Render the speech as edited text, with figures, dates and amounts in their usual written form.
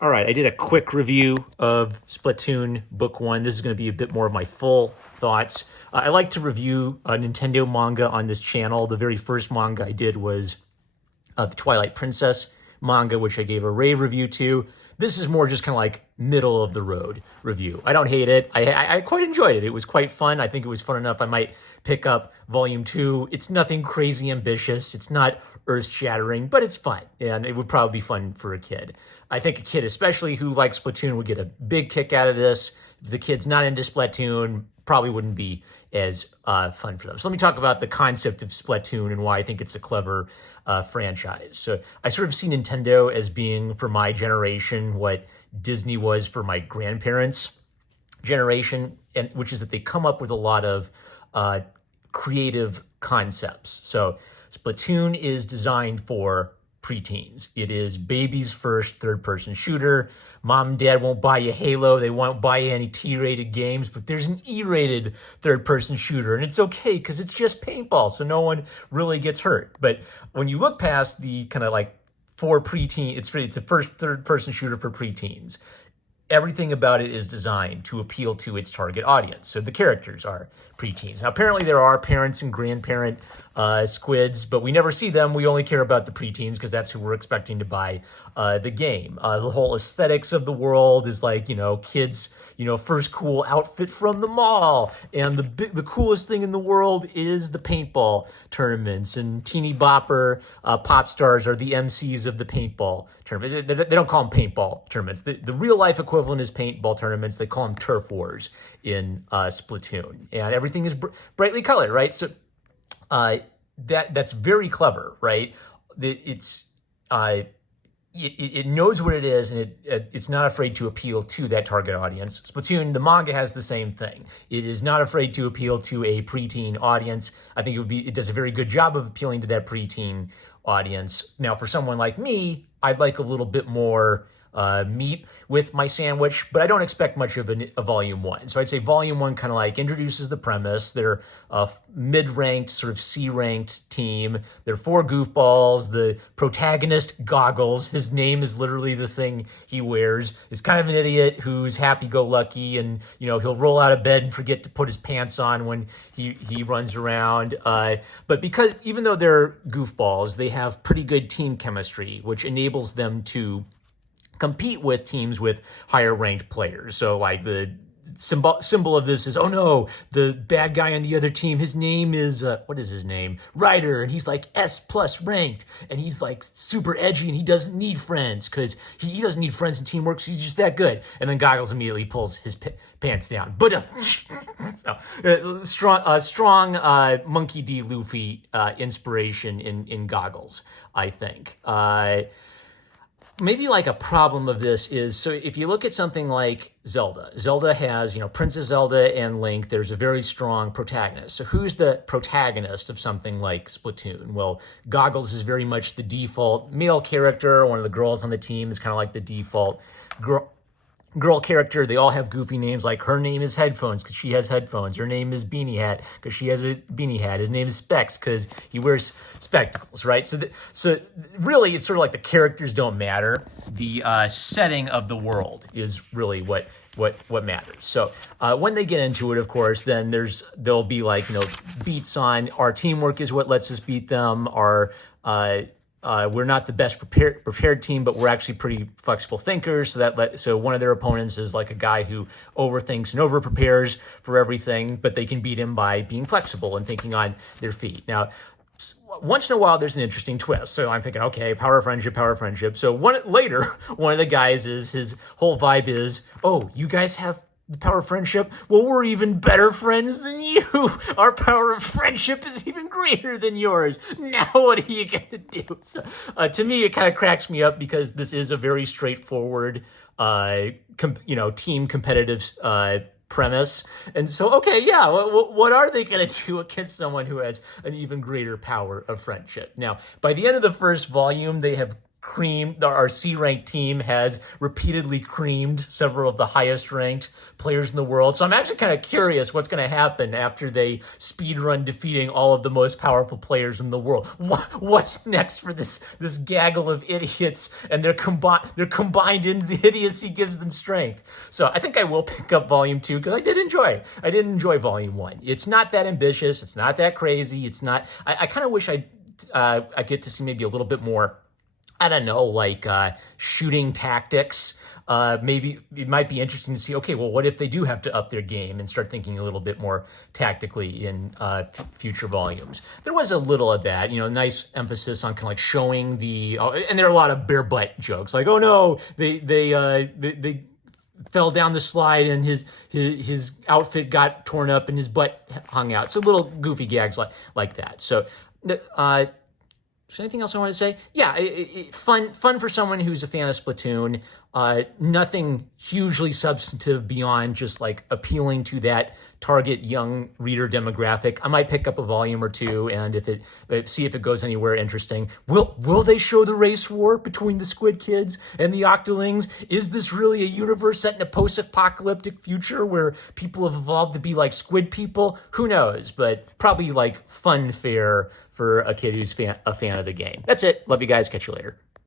All right, I did a quick review of Splatoon Book 1. This is going to be a bit more of my full thoughts. I like to review Nintendo manga on this channel. The very first manga I did was the Twilight Princess manga, which I gave a rave review to. This is more just kind of like middle of the road review. I don't hate it. I quite enjoyed it. It was quite fun. I think it was fun enough I might pick up volume 2. It's nothing crazy ambitious. It's not earth shattering, but it's fun. And it would probably be fun for a kid. I think a kid, especially who likes Splatoon, would get a big kick out of this. If the kid's not into Splatoon, probably wouldn't be as fun for them. So let me talk about the concept of Splatoon and why I think it's a clever franchise. So I sort of see Nintendo as being, for my generation, what Disney was for my grandparents' generation, and which is that they come up with a lot of creative concepts. So Splatoon is designed for preteens. It is baby's first third-person shooter. Mom and dad won't buy you Halo. They won't buy you any T-rated games, but there's an E-rated third-person shooter, and it's okay because it's just paintball, so no one really gets hurt. But when you look past the kind of like for preteen, it's a first third-person shooter for preteens. Everything about it is designed to appeal to its target audience. So the characters are preteens. Now, apparently there are parents and grandparent squids, but we never see them. We only care about the preteens because that's who we're expecting to buy the game. The whole aesthetics of the world is like, kids, first cool outfit from the mall. And the coolest thing in the world is the paintball tournaments. And teeny bopper pop stars are the MCs of the paintball tournaments. They don't call them paintball tournaments. The real life equivalent is paintball tournaments. They call them turf wars in Splatoon. And everything is brightly colored, right? So that's very clever, right? It knows what it is, and it's not afraid to appeal to that target audience. Splatoon, the manga, has the same thing. It is not afraid to appeal to a preteen audience. I think it does a very good job of appealing to that preteen audience. Now, for someone like me, I'd like a little bit more meat with my sandwich, but I don't expect much of a volume 1. So I'd say volume 1 kind of like introduces the premise. They're a mid-ranked, sort of C-ranked team. They're 4 goofballs. The protagonist, Goggles, his name is literally the thing he wears, is kind of an idiot who's happy-go-lucky, and he'll roll out of bed and forget to put his pants on when he runs around. But because even though they're goofballs, they have pretty good team chemistry, which enables them to compete with teams with higher ranked players. So like the symbol of this is, oh no, the bad guy on the other team, his name is, what is his name? Ryder, and he's like S+ ranked, and he's like super edgy, and he doesn't need friends because he doesn't need friends in teamwork, so he's just that good. And then Goggles immediately pulls his pants down. But strong Monkey D. Luffy inspiration in Goggles, I think. Maybe like a problem of this is, so if you look at something like Zelda has, Princess Zelda and Link, there's a very strong protagonist. So who's the protagonist of something like Splatoon? Well, Goggles is very much the default male character. One of the girls on the team is kind of like the default girl character. They all have goofy names, like her name is Headphones because she has headphones. Her name is Beanie Hat because she has a beanie hat. His name is Specs because he wears spectacles, right? So really, it's sort of like the characters don't matter. The setting of the world is really what matters. So when they get into it, of course, then there'll be like beats on our teamwork is what lets us beat them. We're not the best prepared team, but we're actually pretty flexible thinkers. So one of their opponents is like a guy who overthinks and overprepares for everything, but they can beat him by being flexible and thinking on their feet. Now, once in a while, there's an interesting twist. So I'm thinking, okay, power of friendship, power of friendship. So one of the guys his whole vibe is, oh, you guys have the power of friendship? Well, we're even better friends than you. Our power of friendship is even greater than yours. Now what are you going to do? So, to me, it kind of cracks me up because this is a very straightforward, team competitive premise. And so, okay, yeah, what are they going to do against someone who has an even greater power of friendship? Now, by the end of the first volume, they have creamed, our C-ranked team has repeatedly creamed several of the highest ranked players in the world. So I'm actually kind of curious what's going to happen after they speedrun defeating all of the most powerful players in the world. What's next for this gaggle of idiots, and their combined idiocy gives them strength. So I think I will pick up Volume 2 because I did enjoy Volume 1. It's not that ambitious. It's not that crazy. It's not. I kind of wish I get to see maybe a little bit more, I don't know, like shooting tactics. Maybe it might be interesting to see, okay, well, what if they do have to up their game and start thinking a little bit more tactically in future volumes? There was a little of that, nice emphasis on kind of like showing and there are a lot of bare butt jokes, like, oh no, they fell down the slide and his outfit got torn up and his butt hung out. So little goofy gags like that. So, is there anything else I want to say? Yeah, fun for someone who's a fan of Splatoon. Nothing hugely substantive beyond just like appealing to that target young reader demographic. I might pick up a volume or two, and see if it goes anywhere interesting. Will they show the race war between the Squid Kids and the Octolings? Is this really a universe set in a post-apocalyptic future where people have evolved to be like squid people? Who knows? But probably like fun fare for a kid who's a fan of the game. That's it. Love you guys. Catch you later.